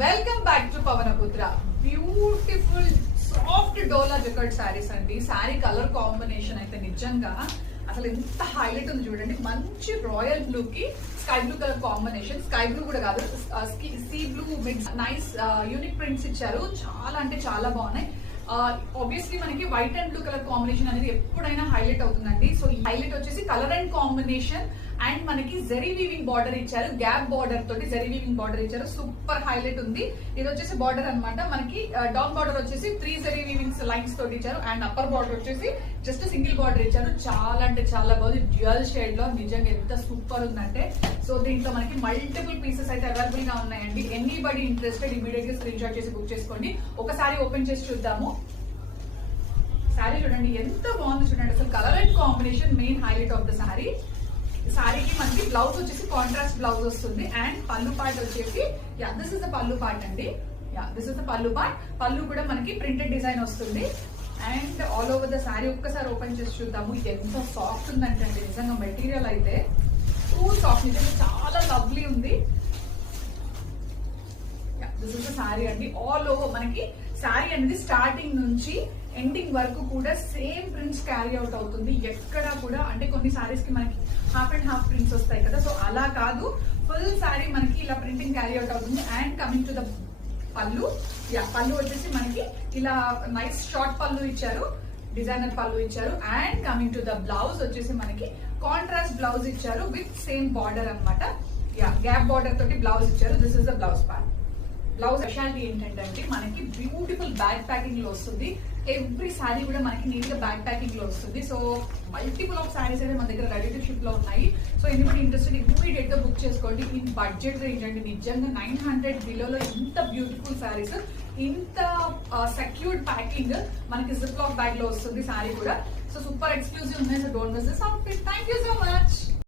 Welcome back to Pavanputra. Beautiful soft Dola jacquard saris అండి. Sari colour combination అయితే నిజంగా అసలు ఎంత హైలైట్ ఉంది చూడండి. మంచి రాయల్ బ్లూ కి sky blue colour combination, sky blue కూడా కాదు, sea blue mix, nice unique prints ఇచ్చారు. చాలా అంటే చాలా బాగున్నాయి. ఆబ్వియస్లీ మనకి white and blue colour combination అనేది ఎప్పుడైనా హైలైట్ అవుతుందండి. సో ఈ హైలైట్ వచ్చేసి కలర్ అండ్ కాంబినేషన్ అండ్ మనకి జెరీ వీవింగ్ బార్డర్ ఇచ్చారు. గ్యాప్ బార్డర్ తోటి జెరీ వీవింగ్ బార్డర్ ఇచ్చారు. సూపర్ హైలైట్ ఉంది. ఇది వచ్చేసి బార్డర్ అన్నమాట. మనకి డౌన్ బార్డర్ వచ్చేసి 3 జెరీ వీవింగ్స్ లైన్స్ తోటి ఇచ్చారు అండ్ అప్పర్ బార్డర్ వచ్చేసి జస్ట్ సింగిల్ బార్డర్ ఇచ్చారు. చాలా అంటే చాలా బాగుంది. డ్యూయల్ షేడ్ లో నిజంగా ఎంత సూపర్ ఉందంటే. సో దీంట్లో మనకి మల్టిపుల్ పీసెస్ అయితే అవైలబుల్ గా ఉన్నాయండి. ఎనీబడి ఇంట్రెస్టెడ్ ఇమీడియట్ గా స్క్రీన్ షాట్ చేసి బుక్ చేసుకోండి. ఒకసారి ఓపెన్ చేసి చూద్దాము. శారీ చూడండి ఎంత బాగుంది చూడండి. అసలు colour and combination main highlight of the sari. శారీకి మనకి బ్లౌజ్ వచ్చేసి కాంట్రాస్ట్ బ్లౌజ్ వస్తుంది అండ్ పళ్ళు పార్ట్ వచ్చేసి దిస్ ఇస్ ద పళ్ళు పార్ట్ అండి. దిస్ ఇస్ ద పళ్ళు పార్ట్. పళ్ళు కూడా మనకి ప్రింటెడ్ డిజైన్ వస్తుంది and all over the sari ఒక్కసారి ఓపెన్ చేసి చూద్దాము. ఎంత సాఫ్ట్ ఉందంటే అండి నిజంగా మెటీరియల్ అయితే టూ సాఫ్ట్, నిజంగా చాలా లవ్లీ ఉంది. దిస్ ఇస్ ద శారీ అండి. ఆల్ ఓవర్ మనకి శారీ అనేది స్టార్టింగ్ నుంచి ఎండింగ్ వరకు కూడా సేమ్ ప్రింట్స్ క్యారీ అవుట్ అవుతుంది. ఎక్కడ కూడా అంటే కొన్ని సారీస్ కి మనకి హాఫ్ అండ్ హాఫ్ ప్రింట్స్ వస్తాయి కదా, సో అలా కాదు, ఫుల్ శారీ మనకి ఇలా ప్రింటింగ్ క్యారీ అవుట్ అవుతుంది. అండ్ కమింగ్ టు ద పళ్ళు, పళ్ళు వచ్చేసి మనకి ఇలా నైస్ షార్ట్ పళ్ళు ఇచ్చారు, డిజైనర్ పళ్ళు ఇచ్చారు. And coming to the blouse వచ్చేసి మనకి కాంట్రాస్ట్ బ్లౌజ్ ఇచ్చారు విత్ సేమ్ బార్డర్ అనమాట. గ్యాప్ బార్డర్ తోటి బ్లౌజ్ ఇచ్చారు. This is the blouse part. Blouse speciality ఏంటంటే మనకి బ్యూటిఫుల్ బ్యాక్ ప్యాకింగ్ లో వస్తుంది. ఎవ్రీ శారీ కూడా మనకి నీట్ గా బ్యాక్ ప్యాకింగ్ లో వస్తుంది. సో మల్టిపుల్ ఆఫ్ శారీస్ అయితే మన దగ్గర రెడీ టు షిప్ లో ఉన్నాయి. సో ఎందుకంటే ఇంట్రెస్టెడ్ ఇమీడియట్ గా బుక్ చేసుకోండి. ఇన్ బడ్జెట్ రేంజ్ అండి. నిజంగా 900 బిలోలో ఇంత బ్యూటిఫుల్ శారీస్, ఇంత సెక్యూర్డ్ ప్యాకింగ్ మనకి జిప్ లాక్ బ్యాగ్ లో వస్తుంది శారీ కూడా. సో సూపర్ ఎక్స్క్లూజివ్ ఉన్నాయి. So don't miss this outfit. Thank you so much.